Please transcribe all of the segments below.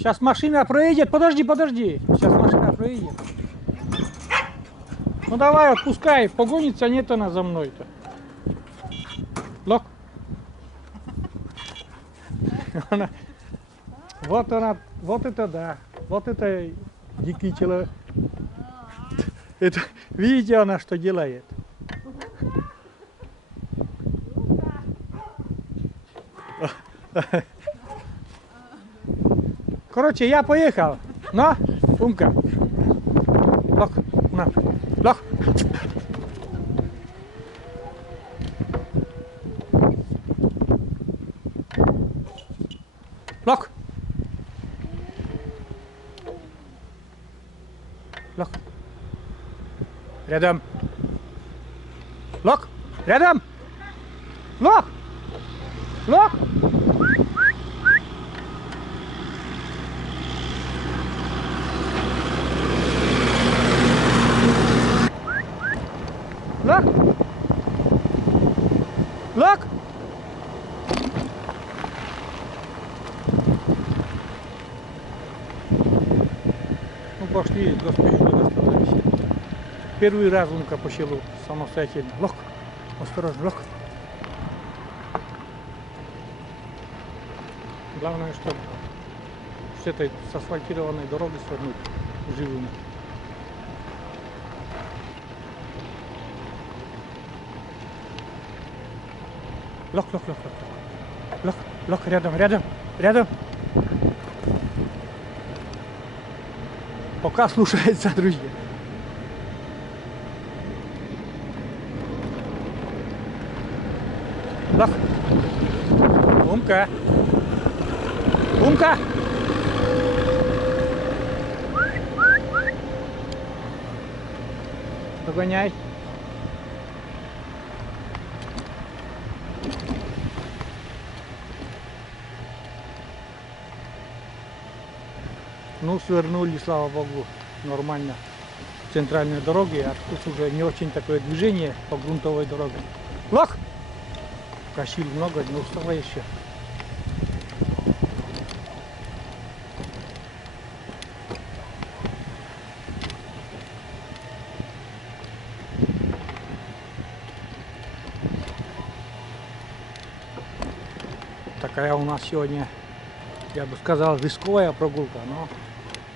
Сейчас машина проедет. Подожди, подожди. Сейчас машина проедет. Ну давай, отпускай. Погонится, нет она за мной-то. Лок. Вот она, вот это да. Вот это дикий человек. Это, видите, она что делает? Короче, я поехал. На, Умка. Лок, на, лок. Лок. Лок. Рядом. Лок. Рядом. Лок. Лок. Лок. Лок. Ну пошли, Господи, благослови. Первый раз Умка по селу самостоятельно. Лок. Осторожно, лок. Главное, чтобы с этой асфальтированной дороги свернуть живым. Лок, лок, лок, лок. Лок, лок, рядом, рядом, рядом. Пока слушается, друзья. Лок. Умка. Умка. Догоняй. Ну, свернули, слава богу, нормально в центральной дороге, а тут уже не очень такое движение по грунтовой дороге. Лок! Косил много, но устало еще. Такая у нас сегодня, я бы сказал, рисковая прогулка, но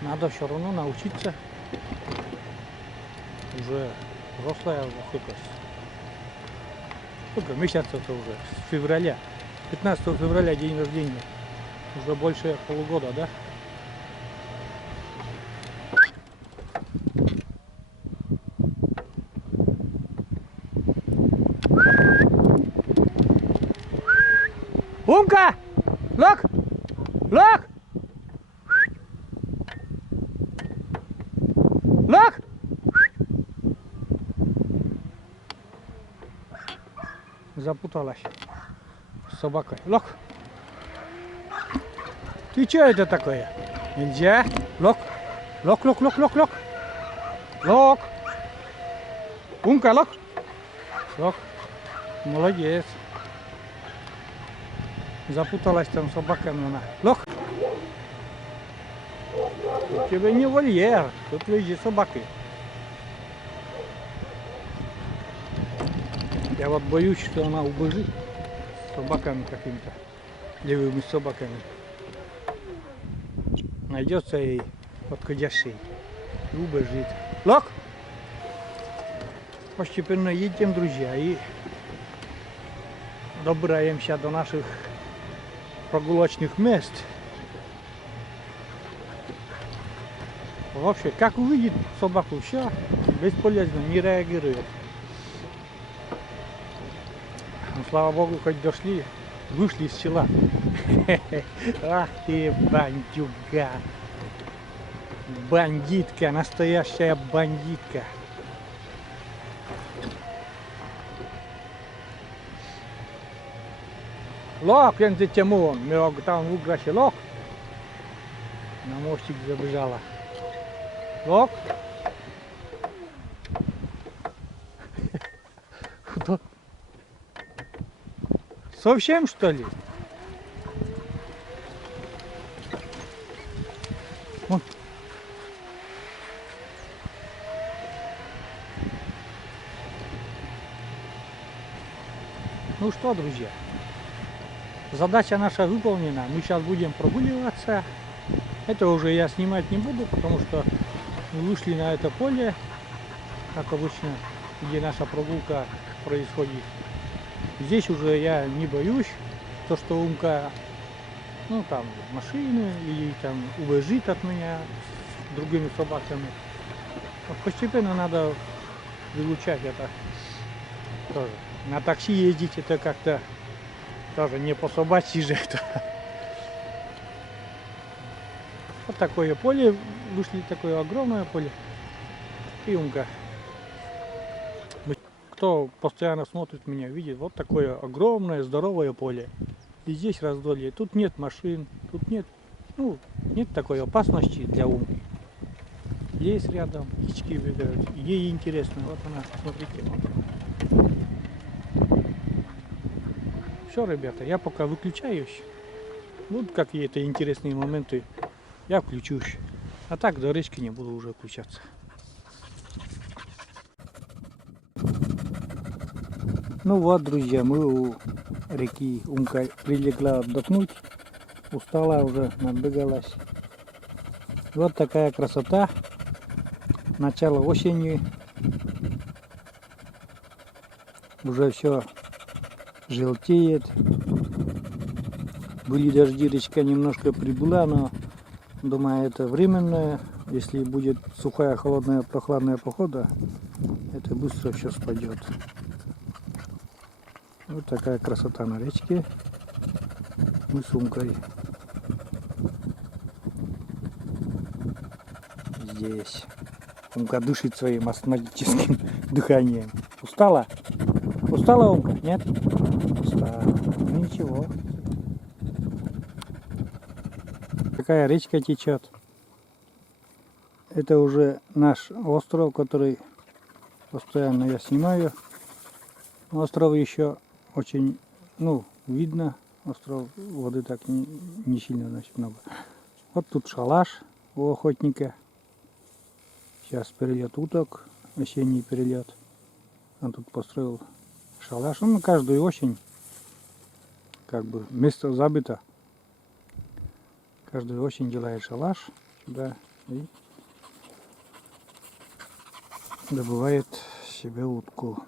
надо все равно научиться. Уже взрослая, сколько месяцев-то уже, с февраля, 15 февраля день рождения, уже больше полугода, да? Умка! Лок! Лок! Лок! Запуталась с собакой. Лок! Ты что это такое? Нельзя? Лок! Лок, лок, лок, лок, лок! Лок! Умка, лок! Лок! Молодец! Запуталась там собаками она. Лох! У тебя не вольер, тут везде собаки. Я вот боюсь, что она убежит с собаками какими-то, левыми собаками. Найдется ей подходящий и убежит. Лох! Постепенно едем, друзья, и добираемся до наших прогулочных мест. Вообще, как увидит собаку, все бесполезно, не реагирует. Ну, слава богу, хоть дошли, вышли из села. Ах ты, бандюга! Бандитка, настоящая бандитка. Лок, я за тему, мы там в угроше лок. На мостик забежала. Лок. Совсем что ли? Ну что, друзья, задача наша выполнена. Мы сейчас будем прогуливаться. Это уже я снимать не буду, потому что мы вышли на это поле, как обычно, где наша прогулка происходит. Здесь уже я не боюсь, то что Умка, ну там машины или там убежит от меня с другими собаками. Но постепенно надо выучать это тоже. На такси ездить это как-то тоже не по собачьи же это. Вот такое поле, вышли такое огромное поле. И Умка. Кто постоянно смотрит меня, видит вот такое огромное здоровое поле. И здесь раздолье. Тут нет машин, тут нет, ну, нет такой опасности для Умки. Есть рядом, птички бегают. Ей интересно. Вот она, смотрите. Все, ребята, я пока выключаюсь. Будут какие-то интересные моменты, я включусь. А так до речки не буду уже включаться. Ну вот, друзья, мы у реки. Умка прилегла отдохнуть. Устала уже, набегалась. Вот такая красота. Начало осени. Уже все желтеет. Были дожди, речка немножко прибыла, но думаю, это временное. Если будет сухая, холодная, прохладная погода, это быстро все спадет. Вот такая красота на речке. Мы с Умкой здесь. Умка дышит своим астматическим дыханием. Устала? Устала, Умка? Нет? Устала. Ну ничего. Такая речка течет. Это уже наш остров, который постоянно я снимаю. Остров еще очень, ну, видно. Остров, воды так не сильно, значит, много. Вот тут шалаш у охотника. Сейчас перелет уток, осенний перелет. Он тут построил шалаш. Он каждую осень, как бы, место забито. Каждую осень делает шалаш сюда и добывает себе утку.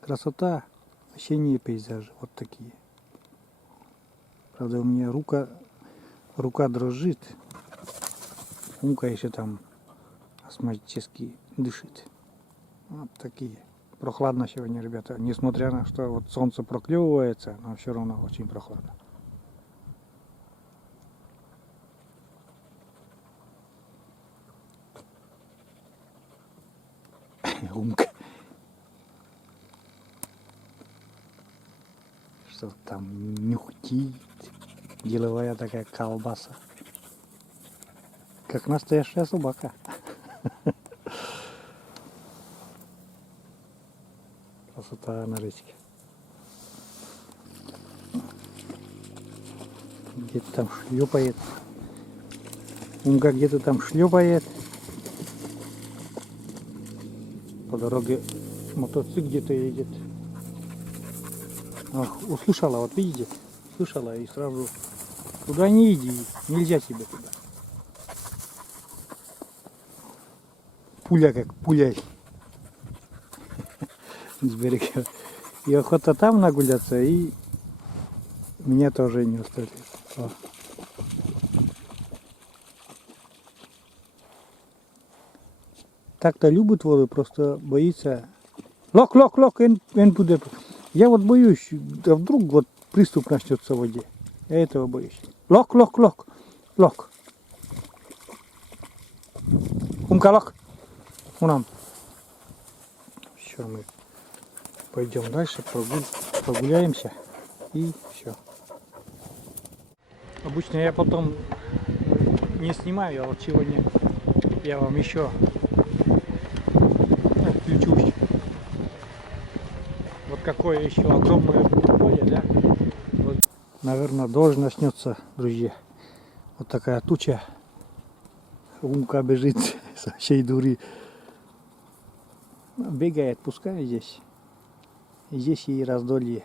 Красота, осенние пейзажи, вот такие. Правда, у меня рука дрожит. Умка еще там астматически дышит. Вот такие. Прохладно сегодня, ребята. Несмотря на что вот солнце проклевывается, но все равно очень прохладно. Умка. Что там нюхтит. Деловая такая колбаса. Как настоящая собака. Красота на речке. Где-то там шлепает. Умка где-то там шлепает. По дороге мотоцикл где-то едет. Ах, услышала, вот видите? Слышала и сразу туда не иди, нельзя тебе туда. Пуля как пуля с берега. И охота там нагуляться, и меня тоже не устроит. Так-то любит воду, просто боится. Лок, он будет. Я вот боюсь, да вдруг вот приступ начнется в воде. Я этого боюсь. Лок. Умка, лок. Унам. Все, мы пойдем дальше, прогуляемся и все. Обычно я потом не снимаю, а вот сегодня я вам еще включусь. Вот какое еще огромное поле, да? Вот. Наверное, дождь начнется, друзья. Вот такая туча. Умка бежит со всей дури. Бегает, пускай здесь. здесь и раздолье.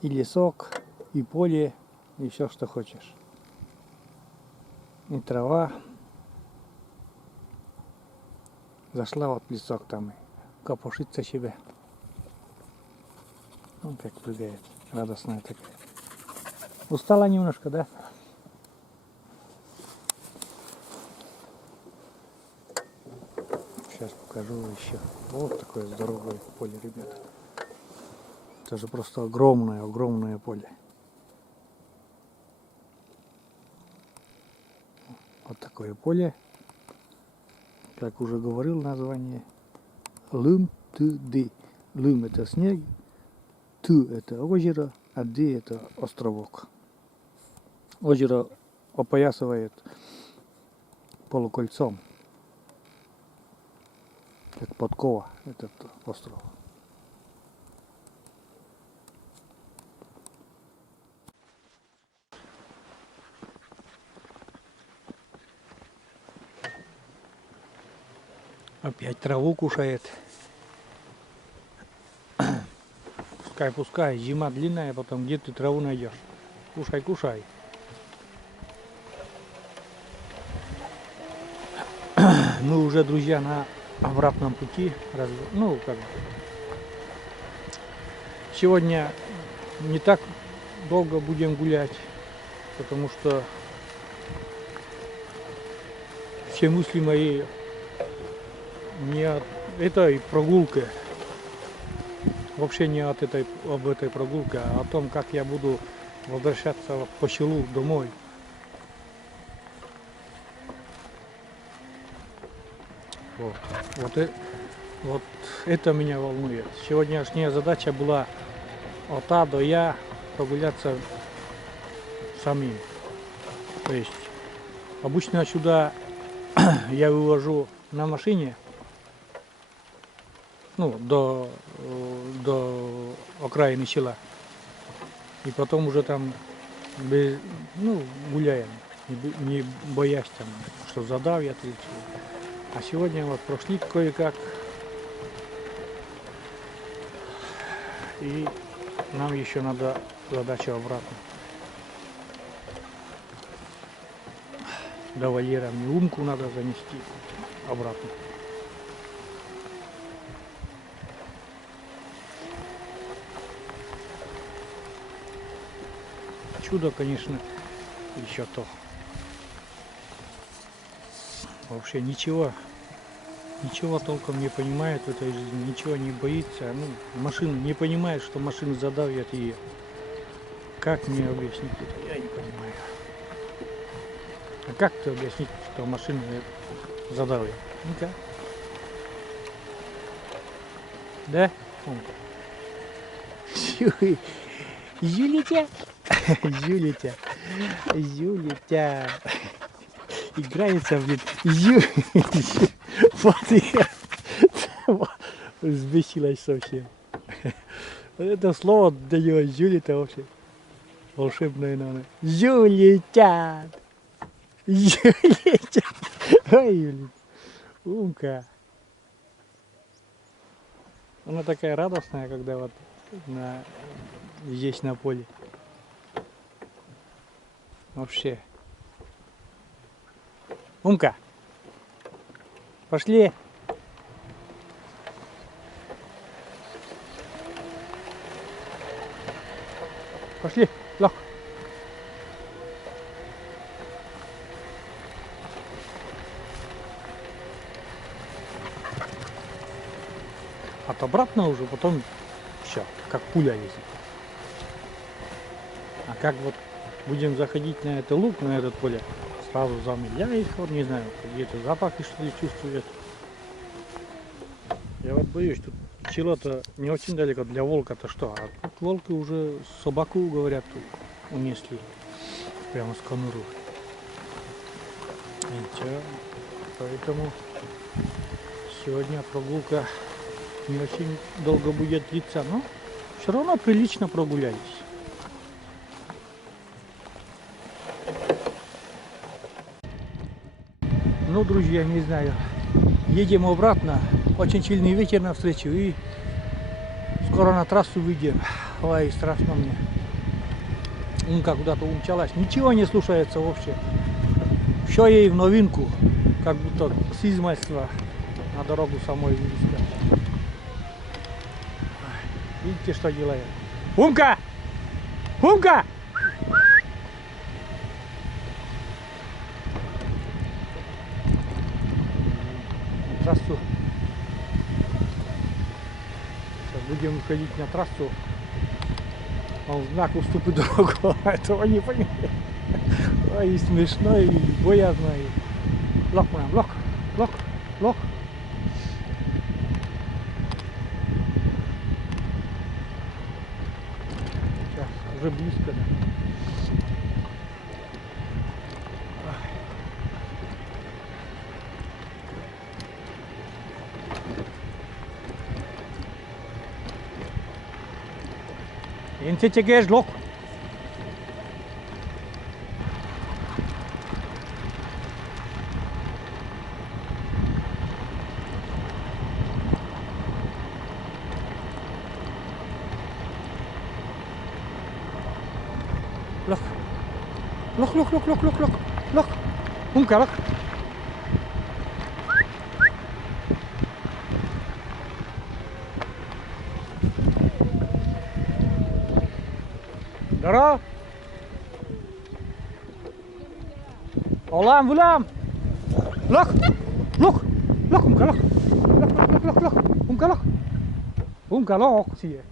И лесок, и поле, и все, что хочешь. И трава. Зашла вот в лесок там и копошится себе. Ну, как прыгает, радостная такая. Устала немножко, да? Сейчас покажу еще. Вот такое здоровое поле, ребята. Это же просто огромное, огромное поле. Вот такое поле. Как уже говорил, название Лым-Ты-Ды. Лым — это снег, Ты — это озеро, а Ды — это островок. Озеро опоясывает полукольцом, как подкова, этот остров. Опять траву кушает. Пускай, зима длинная, потом где ты траву найдешь? Кушай, кушай. Мы уже, друзья, на обратном пути. Ну, как бы. Сегодня не так долго будем гулять, потому что все мысли мои не от этой прогулки, вообще не об этой прогулке, а о том, как я буду возвращаться по селу домой. Вот это меня волнует. Сегодняшняя задача была от А до Я прогуляться самим. То есть обычно сюда я вывожу на машине, ну, до окраины села. И потом уже там гуляем, не боясь там, что задавят или чего. А сегодня вот прошли кое-как. И нам еще надо задача обратно. До вольера мне Умку надо занести обратно. Чудо, конечно, еще то. Вообще ничего толком не понимает в этой жизни, ничего не боится. Ну, машина не понимает, что машины задавят ее. Как мне объяснить это? Я не понимаю. А как ты объяснить, что машины задавят? Никак. Да? Юлитя? Юлитя. Играется, блин. Вот я взбесилась совсем. Это слово для него Юлита вообще волшебное, наверное. Юлитя. Юлитя. Ой, Юлит. Умка. Она такая радостная, когда вот здесь на поле. Вообще. Умка. Пошли. Пошли. Лох. А то обратно уже потом все, как пуля лезет. А как вот будем заходить на этот луг, на этот поле, сразу замедляет, вот не знаю, где-то запахи что ли чувствует. Я вот боюсь, тут село-то не очень далеко, для волка-то что, а тут волки уже собаку, говорят, тут унесли прямо с конуру. Ничего, поэтому сегодня прогулка не очень долго будет длиться, но все равно прилично прогулялись. Ну, друзья, не знаю, едем обратно, очень сильный ветер навстречу, и Скоро на трассу выйдем. Ой, страшно мне. Умка куда-то умчалась. Ничего не слушается вообще. Все ей в новинку. Как будто с измальства на дорогу самой вывезка. Видите, что делает? Умка! Умка! На трассу. Сейчас будем выходить на трассу. Он знак уступит дорогу. Этого не понимает. Ой, и смешно, и боязно. Лок, лок, лок, лок. Сейчас, уже близко, да. Интеграж лок. Lok. Lok, lok, lok, lok, lok, lok. Lok. Умка, lok. Здорово. Олам, вулам. Лок. Лок. Лок, умка, лок. Lok, lok, lok, lok. Умка, lok. Умка, lok. Zie je.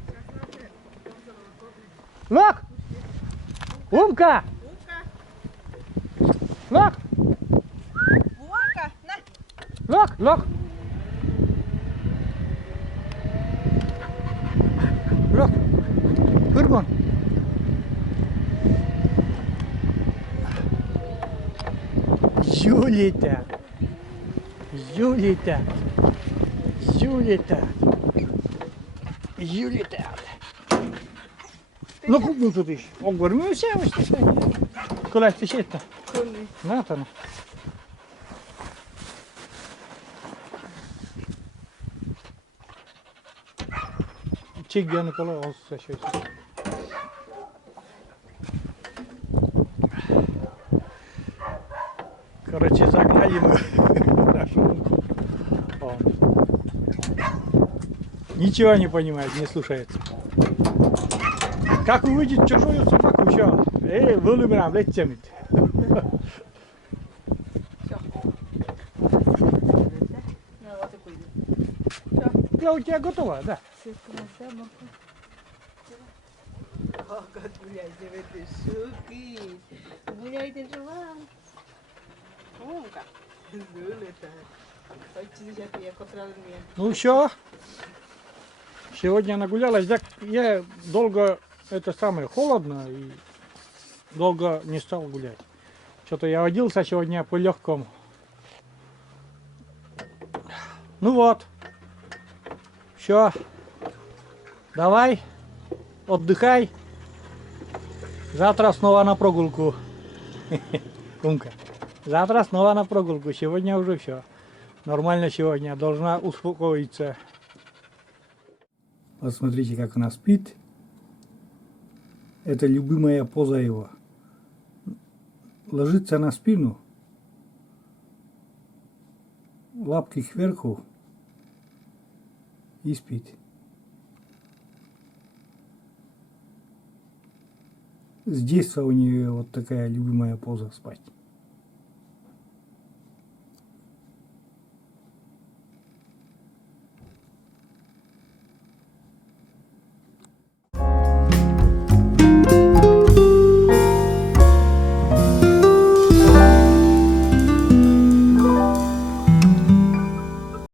Lok. Умка. Lok. Умка, на. Lok, lok. Lok. Furgon. Julita. Julita. Julita. Julita. Ну, купил тут еще. Он говорит, мы все вышли. Куда ты это? На, там. Çek yanı kolay olsa şey. Короче, загнали мы нашу умку. Ничего не понимает, не слушается. Как увидит чужую собаку, все. Вылюбим, летим. Я у тебя готова, да? Гуляйте жива. Умка. Ну все. Сегодня нагулялась. Так я долго, это самое, холодно и долго не стал гулять. Что-то я водился сегодня по легкому. Ну вот. Все. Давай. Отдыхай. Завтра снова на прогулку. Умка. Завтра снова на прогулку. Сегодня уже все. Нормально сегодня. Должна успокоиться. Вот смотрите, как она спит. Это любимая поза его. Ложится на спину. Лапки кверху. И спит. С детства у нее вот такая любимая поза спать.